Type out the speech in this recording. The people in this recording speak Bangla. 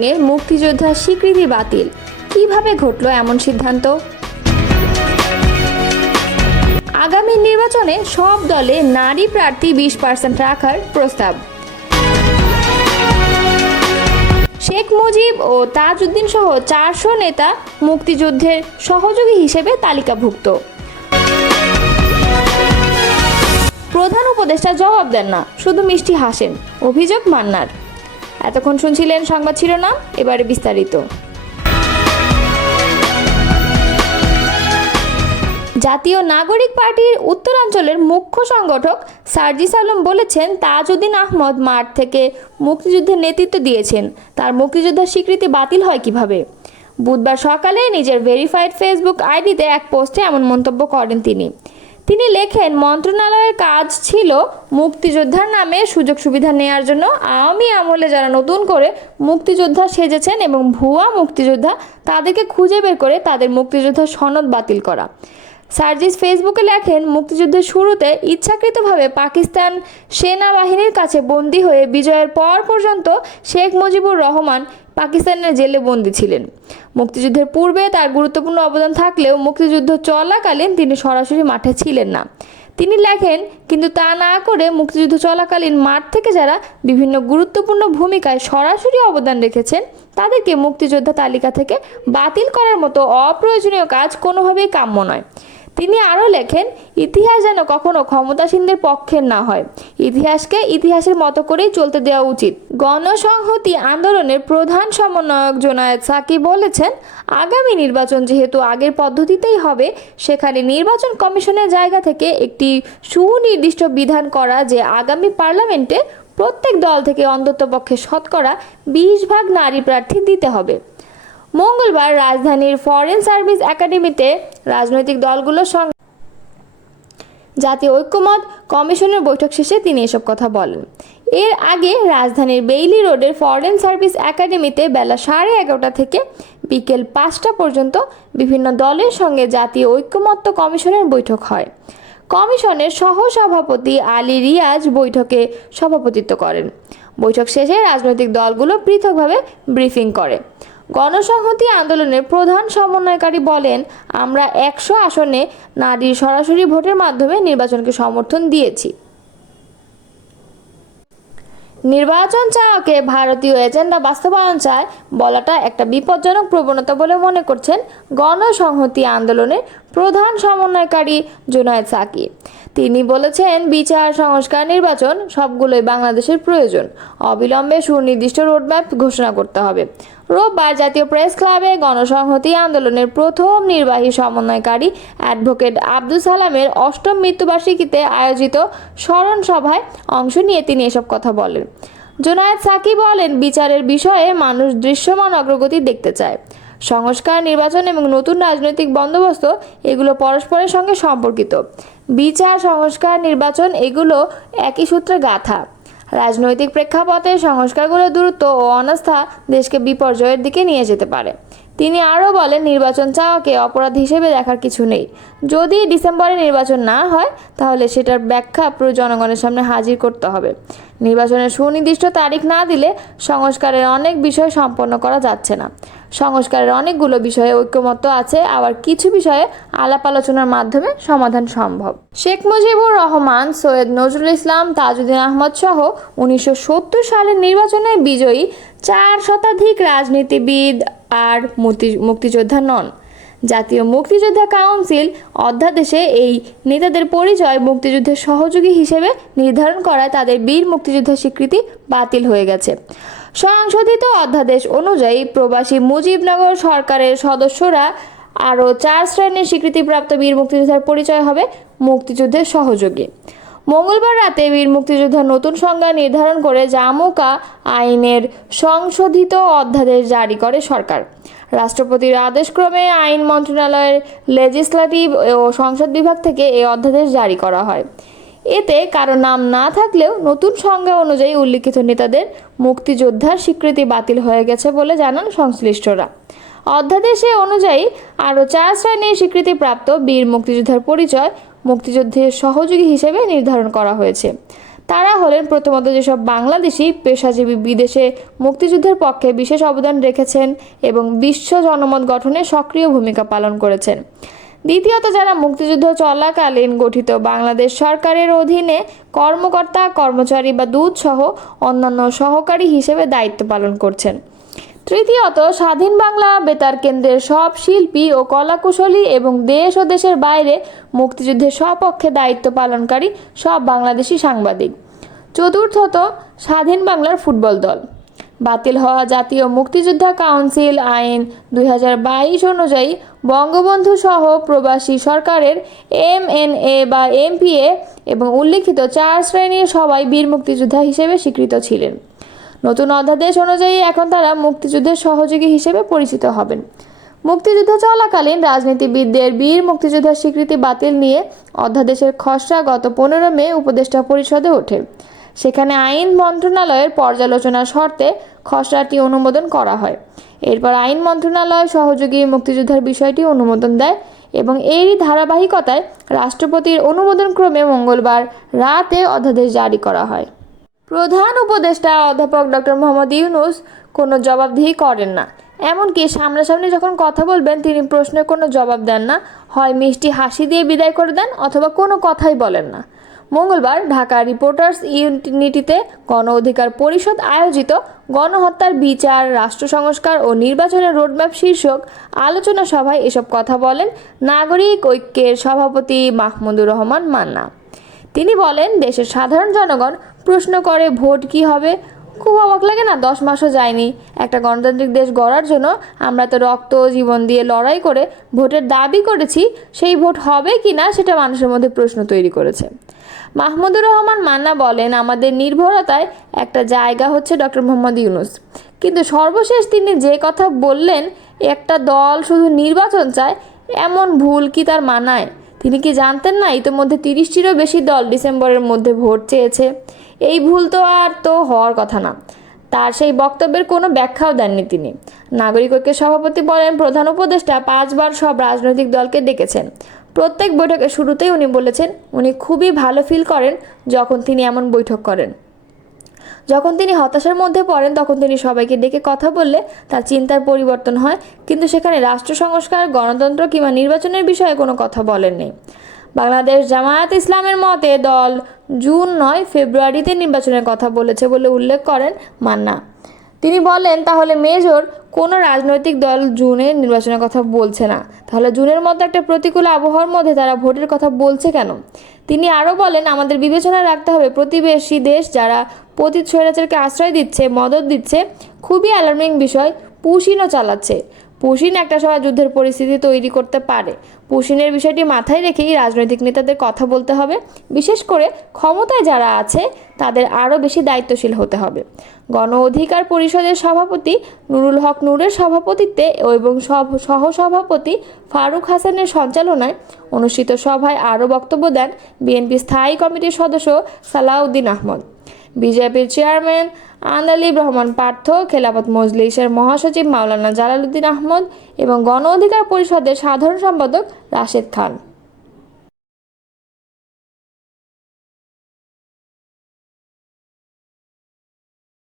দিনের মুক্তিযোদ্ধার স্বীকৃতি বাতিল। কিভাবে ঘটল এমন সিদ্ধান্ত? আগামী নির্বাচনে সব দলে নারী প্রার্থী 20% রাখার প্রস্তাব। শেখ মুজিব ও তাজউদ্দিন সহ 400 নেতা মুক্তিযুদ্ধের সহযোগী হিসেবে তালিকাভুক্ত। প্রধান উপদেষ্টা জবাব দেন না, শুধু মিষ্টি হাসেন, অভিযোগ মান্নার। এতক্ষণ শুনছিলেন সংবাদ শিরোনাম, এবারে বিস্তারিত। জাতীয় নাগরিক পার্টির উত্তরাঞ্চলের মুখ্য সংগঠক সার্জিস আলম বলেছেন, তাজউদ্দিন আহমদ মাঠ থেকে মুক্তিযুদ্ধের নেতৃত্ব দিয়েছেন, তার মুক্তিযোদ্ধার স্বীকৃতি বাতিল হয় কিভাবে? বুধবার সকালে নিজের ভেরিফাইড ফেসবুক আইডিতে এক পোস্টে এমন মন্তব্য করেন তিনি লেখেন, মন্ত্রণালয়ের কাজ ছিল মুক্তিযোদ্ধার নামে সুযোগ সুবিধা নেয়ার জন্য আওয়ামী আমলে যারা নতুন করে মুক্তিযোদ্ধা সেজেছেন এবং ভুয়া মুক্তিযোদ্ধা তাদেরকে খুঁজে বের করে তাদের মুক্তিযোদ্ধার সনদ বাতিল করা। সার্জিস ফেসবুকে লেখেন, মুক্তিযুদ্ধের শুরুতে ইচ্ছাকৃতভাবে পাকিস্তান সেনাবাহিনীর কাছে বন্দী হয়ে বিজয়ের পর পর্যন্ত শেখ মুজিবুর রহমান পাকিস্তানের জেলে বন্দী ছিলেন। মুক্তিযুদ্ধের পূর্বে তার গুরুত্বপূর্ণ অবদান থাকলেও মুক্তিযুদ্ধ চলাকালীন তিনি সরাসরি মাঠে ছিলেন না। তিনি লেখেন, কিন্তু তা না করে মুক্তিযুদ্ধ চলাকালীন মাঠ থেকে যারা বিভিন্ন গুরুত্বপূর্ণ ভূমিকায় সরাসরি অবদান রেখেছেন তাদেরকে মুক্তিযোদ্ধা তালিকা থেকে বাতিল করার মতো অপ্রয়োজনীয় কাজ কোনোভাবেই কাম্য নয়। তিনি আরও লেখেন, ইতিহাস যেন কখনো ক্ষমতাসীনদের পক্ষের না হয়, ইতিহাসকে ইতিহাসের মতো করেই চলতে দেওয়া উচিত। গণসংহতি আন্দোলনের প্রধান সমন্বয়ক জোনায়েদ সাকি বলেছেন, আগামী নির্বাচন যেহেতু আগের পদ্ধতিতেই হবে, সেখানে নির্বাচন কমিশনের জায়গা থেকে একটি সুনির্দিষ্ট বিধান করা যে আগামী পার্লামেন্টে প্রত্যেক দল থেকে অন্ততপক্ষে শতকরা 20% নারী প্রার্থী দিতে হবে। মঙ্গলবার রাজধানীর ফরেন সার্ভিস একাডেমিতে রাজনৈতিক দলগুলোর সঙ্গে জাতীয় ঐক্যমত কমিশনের বৈঠক শেষে তিনি এসব কথা বলেন। এর আগে রাজধানীর বেইলি রোডের ফরেন সার্ভিস একাডেমিতে বেলা 11:30 থেকে বিকেল 5টা পর্যন্ত বিভিন্ন দলের সঙ্গে জাতীয় ঐক্যমত্য কমিশনের বৈঠক হয়। কমিশনের সহসভাপতি আলী রিয়াজ বৈঠকে সভাপতিত্ব করেন। বৈঠক শেষে রাজনৈতিক দলগুলো পৃথকভাবে ব্রিফিং করে। গণসংহতি আন্দোলনের প্রধান সমন্বয়কারী বলেন, আমরা 100 আসনে নারীর সরাসরি ভোটের মাধ্যমে নির্বাচনকে সমর্থন দিয়েছি। নির্বাচন চাওয়াকে ভারতীয় এজেন্ডা বাস্তবায়ন চায় বলাটা একটা বিপজ্জনক প্রবণতা বলে মনে করছেন গণসংহতি আন্দোলনের প্রধান সমন্বয়কারী জোনায়েদ সাকি। তিনি বলেছেন, বিচার, সংস্কার, নির্বাচন সবগুলোই বাংলাদেশের প্রয়োজন। অবিলম্বে সুনির্দিষ্ট রোডম্যাপ ঘোষণা করতে হবে। রোববার জাতীয় প্রেস ক্লাবে গণসংহতি আন্দোলনের প্রথম নির্বাহী সমন্বয়কারী অ্যাডভোকেট আব্দুল সালামের 8ম মৃত্যুবার্ষিকীতে আয়োজিত স্মরণ সভায় অংশ নিয়ে তিনি এসব কথা বলেন। জোনায়েদ সাকি বলেন, বিচারের বিষয়ে মানুষ দৃশ্যমান অগ্রগতি দেখতে চায়। সংস্কার, নির্বাচন এবং নতুন রাজনৈতিক বন্দোবস্ত এগুলো পরস্পরের সঙ্গে সম্পর্কিত। বিচার, সংস্কার, নির্বাচন এগুলো একই সূত্রে গাঁথা। রাজনৈতিক প্রেক্ষাপটে সংস্কারগুলোর দূরত্ব ও অনাস্থা দেশকে বিপর্যয়ের দিকে নিয়ে যেতে পারে। তিনি আরও বলেন, নির্বাচন চাওয়াকে অপরাধ হিসেবে দেখার কিছু নেই। যদি ডিসেম্বরে নির্বাচন না হয় তাহলে সেটার ব্যাখ্যা পুরো জনগণের সামনে হাজির করতে হবে। নির্বাচনের সুনির্দিষ্ট তারিখ না দিলে সংস্কারের অনেক বিষয় সম্পন্ন করা যাচ্ছে না। সংস্কারের অনেকগুলো বিষয়ে ঐক্যমত্য আছে, আবার কিছু বিষয়ে আলাপ আলোচনার মাধ্যমে সমাধান সম্ভব। শেখ মুজিবুর রহমান, সৈয়দ নজরুল ইসলাম, তাজউদ্দিন আহমদ সহ 1970 সালের নির্বাচনে বিজয়ী 4 শতাধিক রাজনীতিবিদ আর মুক্তিযোদ্ধা নন। জাতীয় মুক্তিযোদ্ধা কাউন্সিল অধ্যাদেশে এই নেতাদের পরিচয় মুক্তিযুদ্ধের সহযোগী হিসেবে নির্ধারণ করায় তাদের বীর মুক্তিযোদ্ধার স্বীকৃতি বাতিল হয়ে গেছে। সংশোধিত অধ্যাদেশ অনুযায়ী প্রবাসী মুজিবনগর সরকারের সদস্যরা আরও 4 শ্রেণীর স্বীকৃতিপ্রাপ্ত বীর মুক্তিযোদ্ধার পরিচয় হবে মুক্তিযুদ্ধের সহযোগী। মঙ্গলবার রাতে বীর মুক্তিযোদ্ধার নতুন সংজ্ঞা নির্ধারণ করে জামুকা আইনের সংশোধিত অধ্যাদেশ জারি করে সরকার। রাষ্ট্রপতির আদেশক্রমে আইন মন্ত্রণালয়ের লেজিসলেটিভ ও সংসদ বিভাগ থেকে এই অধ্যাদেশ জারি করা হয়। এতে কারো নাম না থাকলেও নতুন সংজ্ঞা অনুযায়ী উল্লিখিত নেতাদের মুক্তিযোদ্ধার স্বীকৃতি বাতিল হয়ে গেছে বলে জানান সংশ্লিষ্টরা। অধ্যাদেশে অনুযায়ী আরও 4 শ্রেণীর স্বীকৃতিপ্রাপ্ত বীর মুক্তিযোদ্ধার পরিচয় মুক্তিযুদ্ধের সহযোগী হিসেবে নির্ধারণ করা হয়েছে। তারা হলেন প্রথমত যেসব বাংলাদেশি পেশাজীবী বিদেশে মুক্তিযুদ্ধের পক্ষে বিশেষ অবদান রেখেছেন এবং বিশ্ব জনমত গঠনে সক্রিয় ভূমিকা পালন করেছেন। দ্বিতীয়ত যারা মুক্তিযুদ্ধ চলাকালীন গঠিত বাংলাদেশ সরকারের অধীনে কর্মকর্তা কর্মচারী বা দূতসহ অন্যান্য সহকারী হিসেবে দায়িত্ব পালন করছেন। তৃতীয়ত স্বাধীন বাংলা বেতার কেন্দ্রের সব শিল্পী ও কলাকুশলী এবং দেশ ও দেশের বাইরে মুক্তিযুদ্ধের সপক্ষে দায়িত্ব পালনকারী সব বাংলাদেশি সাংবাদিক। চতুর্থত স্বাধীন বাংলার ফুটবল দল। বাতিল হওয়া জাতীয় মুক্তিযোদ্ধা কাউন্সিল আইন 2022 অনুযায়ী বঙ্গবন্ধু সহ প্রবাসী সরকারের MNA বা MPA এবং উল্লিখিত 4 শ্রেণীর সবাই বীর মুক্তিযোদ্ধা হিসেবে স্বীকৃত ছিলেন। নতুন অধ্যাদেশ অনুযায়ী এখন তারা মুক্তিযুদ্ধের সহযোগী হিসেবে পরিচিত হবেন। মুক্তিযুদ্ধ চলাকালীন রাজনীতিবিদদের বীর মুক্তিযোদ্ধার স্বীকৃতি বাতিল নিয়ে অধ্যাদেশের খসড়া গত 15 মে উপদেষ্টা পরিষদে ওঠে। সেখানে আইন মন্ত্রণালয়ের পর্যালোচনার শর্তে খসড়াটি অনুমোদন করা হয়। এরপর আইন মন্ত্রণালয় সহযোগী মুক্তিযোদ্ধার বিষয়টি অনুমোদন দেয় এবং এরই ধারাবাহিকতায় রাষ্ট্রপতির অনুমোদনক্রমে মঙ্গলবার রাতে অধ্যাদেশ জারি করা হয়। প্রধান উপদেষ্টা অধ্যাপক ডক্টর মোহাম্মদ ইউনূস কোনো জবাবদিহি করেন না, এমনকি সামনাসামনি যখন কথা বলবেন তিনি প্রশ্নের কোনো জবাব দেন না, হয় মিষ্টি হাসি দিয়ে বিদায় করে দেন অথবা কোনো কথাই বলেন না। মঙ্গলবার ঢাকা রিপোর্টার্স ইউনিটিতে গণ অধিকার পরিষদ আয়োজিত গণহত্যার বিচার, রাষ্ট্র সংস্কার ও নির্বাচনের রোডম্যাপ শীর্ষক আলোচনা সভায় এসব কথা বলেন নাগরিক ঐক্যের সভাপতি মাহমুদুর রহমান মান্না। তিনি বলেন, দেশের সাধারণ জনগণ প্রশ্ন করে ভোট কি হবে। খুব অবাক লাগে না? 10 মাসও যায়নি একটা গণতান্ত্রিক দেশ গড়ার জন্য আমরা তো রক্ত জীবন দিয়ে লড়াই করে ভোটের দাবি করেছি, সেই ভোট হবে কি না সেটা মানুষের মধ্যে প্রশ্ন তৈরি করেছে। মাহমুদুর রহমান মান্না বলেন, আমাদের নির্ভরতায় একটা জায়গা হচ্ছে ডক্টর মোহাম্মদ ইউনূস, কিন্তু সর্বশেষ তিনি যে কথা বললেন একটা দল শুধু নির্বাচন চায়, এমন ভুল কি তার মানায়? তিনি কি জানতেন না ইতিমধ্যে 30টিরও বেশি দল ডিসেম্বরের মধ্যে ভোট চেয়েছে? এই ভুল তো হওয়ার কথা না। তার সেই বক্তব্যের কোনো ব্যাখ্যাও দেননি তিনি। নাগরিক ঐক্যের সভাপতি বলেন, প্রধান উপদেষ্টা 5 বার সব রাজনৈতিক দলকে ডেকেছেন। প্রত্যেক বৈঠকের শুরুতেই উনি বলেছেন উনি খুবই ভালো ফিল করেন যখন তিনি এমন বৈঠক করেন। যখন তিনি হতাশার মধ্যে পড়েন তখন তিনি সবাইকে ডেকে কথা বললে তার চিন্তার পরিবর্তন হয়, কিন্তু সেখানে রাষ্ট্র সংস্কার, গণতন্ত্র কিংবা নির্বাচনের বিষয়ে কোনো কথা বলেননি। বাংলাদেশ জামায়াত ইসলামের মতে দল জুন নয় ফেব্রুয়ারিতে নির্বাচনের কথা বলেছে বলে উল্লেখ করেন মান্না। তিনি বলেন, তাহলে মেজর কোনো রাজনৈতিক দল জুনে নির্বাচনের কথা বলছে না, তাহলে জুনের মতো একটা প্রতিকূল আবহাওয়ার মধ্যে তারা ভোটের কথা বলছে কেন? তিনি আরও বলেন, আমাদের বিবেচনায় রাখতে হবে প্রতিবেশী দেশ যারা পতিত স্বৈরাচারকে আশ্রয় দিচ্ছে, মদত দিচ্ছে, খুবই অ্যালার্মিং বিষয়, পুশিনও চালাচ্ছে। পুশিন একটা সময় যুদ্ধের পরিস্থিতি তৈরি করতে পারে। পুশিনের বিষয়টি মাথায় রেখেই রাজনৈতিক নেতাদের কথা বলতে হবে। বিশেষ করে ক্ষমতায় যারা আছে তাদের আরও বেশি দায়িত্বশীল হতে হবে। গণ অধিকার পরিষদের সভাপতি নুরুল হক নূরের সভাপতিত্বে এবং সহসভাপতি ফারুক হাসানের সঞ্চালনায় অনুষ্ঠিত সভায় আরও বক্তব্য দেন বিএনপি স্থায়ী কমিটির সদস্য সালাউদ্দিন আহমদ, বিজেপির চেয়ারম্যান আন্দালিব রহমান পার্থ, খেলাফত মজলিসের মহাসচিব মাওলানা জালালউদ্দিন আহমদ এবং গণ অধিকার পরিষদের সাধারণ সম্পাদক রাশেদ খান।